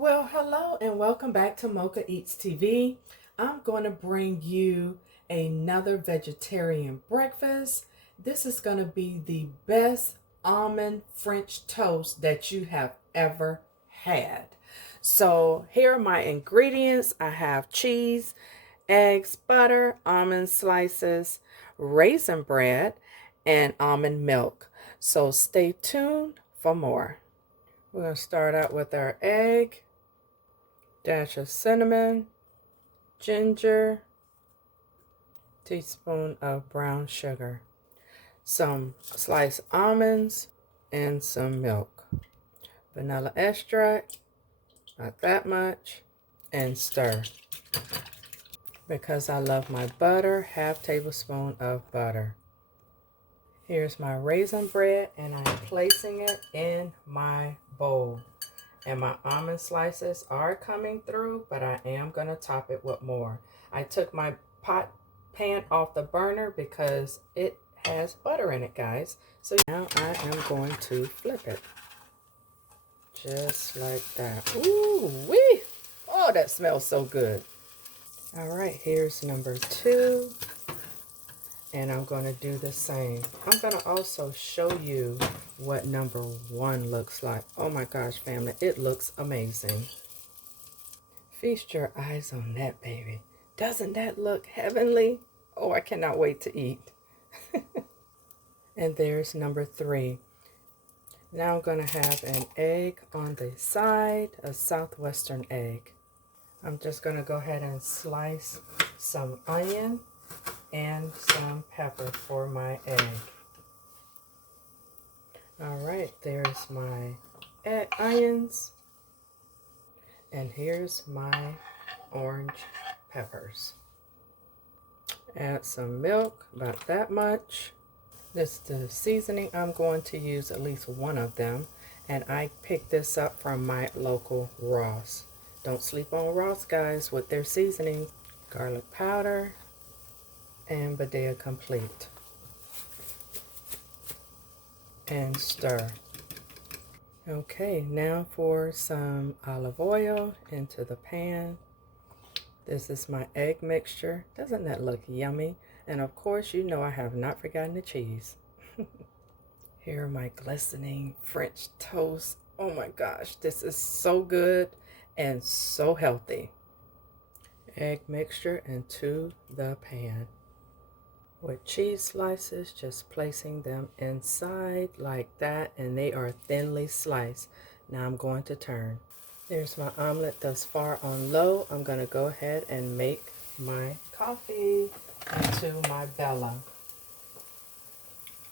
Well, hello and welcome back to Mochaeatstv. I'm going to bring you another vegetarian breakfast. This is going to be the best almond French toast that you have ever had. So here are my ingredients. I have cheese, eggs, butter, almond slices, raisin bread, and almond milk. So stay tuned for more. We're going to start out with our egg, dash of cinnamon, ginger, teaspoon of brown sugar, some sliced almonds, and some milk. Vanilla extract, not that much, and stir. Because I love my butter, half tablespoon of butter. Here's my raisin bread, and I'm placing it in my bowl. And my almond slices are coming through, but I am going to top it with more. I took my pan off the burner because it has butter in it, guys. So now I am going to flip it. Just like that. Ooh wee! Oh, that smells so good. All right, here's number 2. And I'm going to do the same. I'm going to also show you what number 1 looks like. Oh my gosh, family, it looks amazing. Feast your eyes on that, baby. Doesn't that look heavenly? Oh, I cannot wait to eat. And there's number 3. Now I'm going to have an egg on the side, a Southwestern egg. I'm just going to go ahead and slice some onion and some pepper for my egg. All right, there's my onions, and here's my orange peppers. Add some milk, about that much. This is the seasoning. I'm going to use at least one of them, and I picked this up from my local Ross. Don't sleep on Ross, guys, with their seasoning. Garlic powder and Badea complete, and stir. Okay, now for some olive oil into the pan. This is my egg mixture. Doesn't that look yummy? And of course, you know I have not forgotten the cheese. Here are my glistening French toast. Oh my gosh, this is so good and so healthy. Egg mixture into the pan. With cheese slices, just placing them inside like that, and they are thinly sliced. Now I'm going to turn. There's my omelet thus far on low. I'm going to go ahead and make my coffee into my Bella.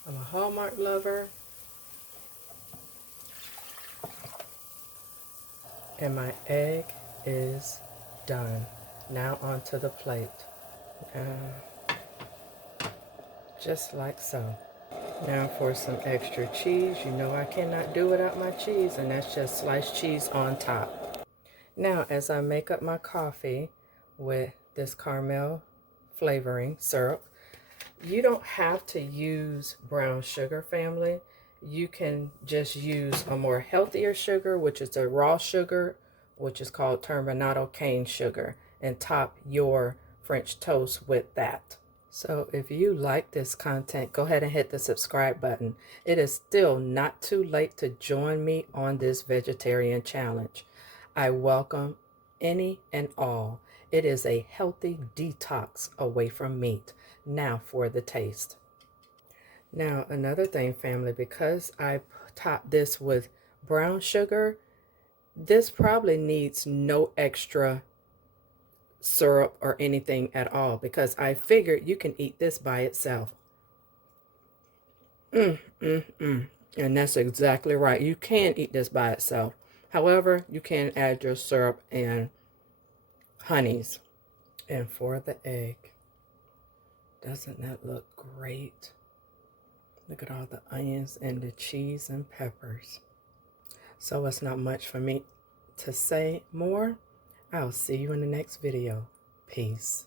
I'm a Hallmark lover, and my egg is done. Now onto the plate. Just like so. Now for some extra cheese. You know I cannot do without my cheese, and that's just sliced cheese on top. Now as I make up my coffee with this caramel flavoring syrup, you don't have to use brown sugar, family. You can just use a more healthier sugar, which is a raw sugar, which is called turbinado cane sugar, and top your French toast with that. So if you like this content, go ahead and hit the subscribe button. It is still not too late to join me on this vegetarian challenge. I welcome any and all. It is a healthy detox away from meat. Now for the taste. Now another thing, family, because I topped this with brown sugar, this probably needs no extra syrup or anything at all, because I figured you can eat this by itself. And that's exactly right. You can eat this by itself. However, you can add your syrup and honeys. And for the egg, doesn't that look great? Look at all the onions and the cheese and peppers. So it's not much for me to say more. I'll see you in the next video. Peace.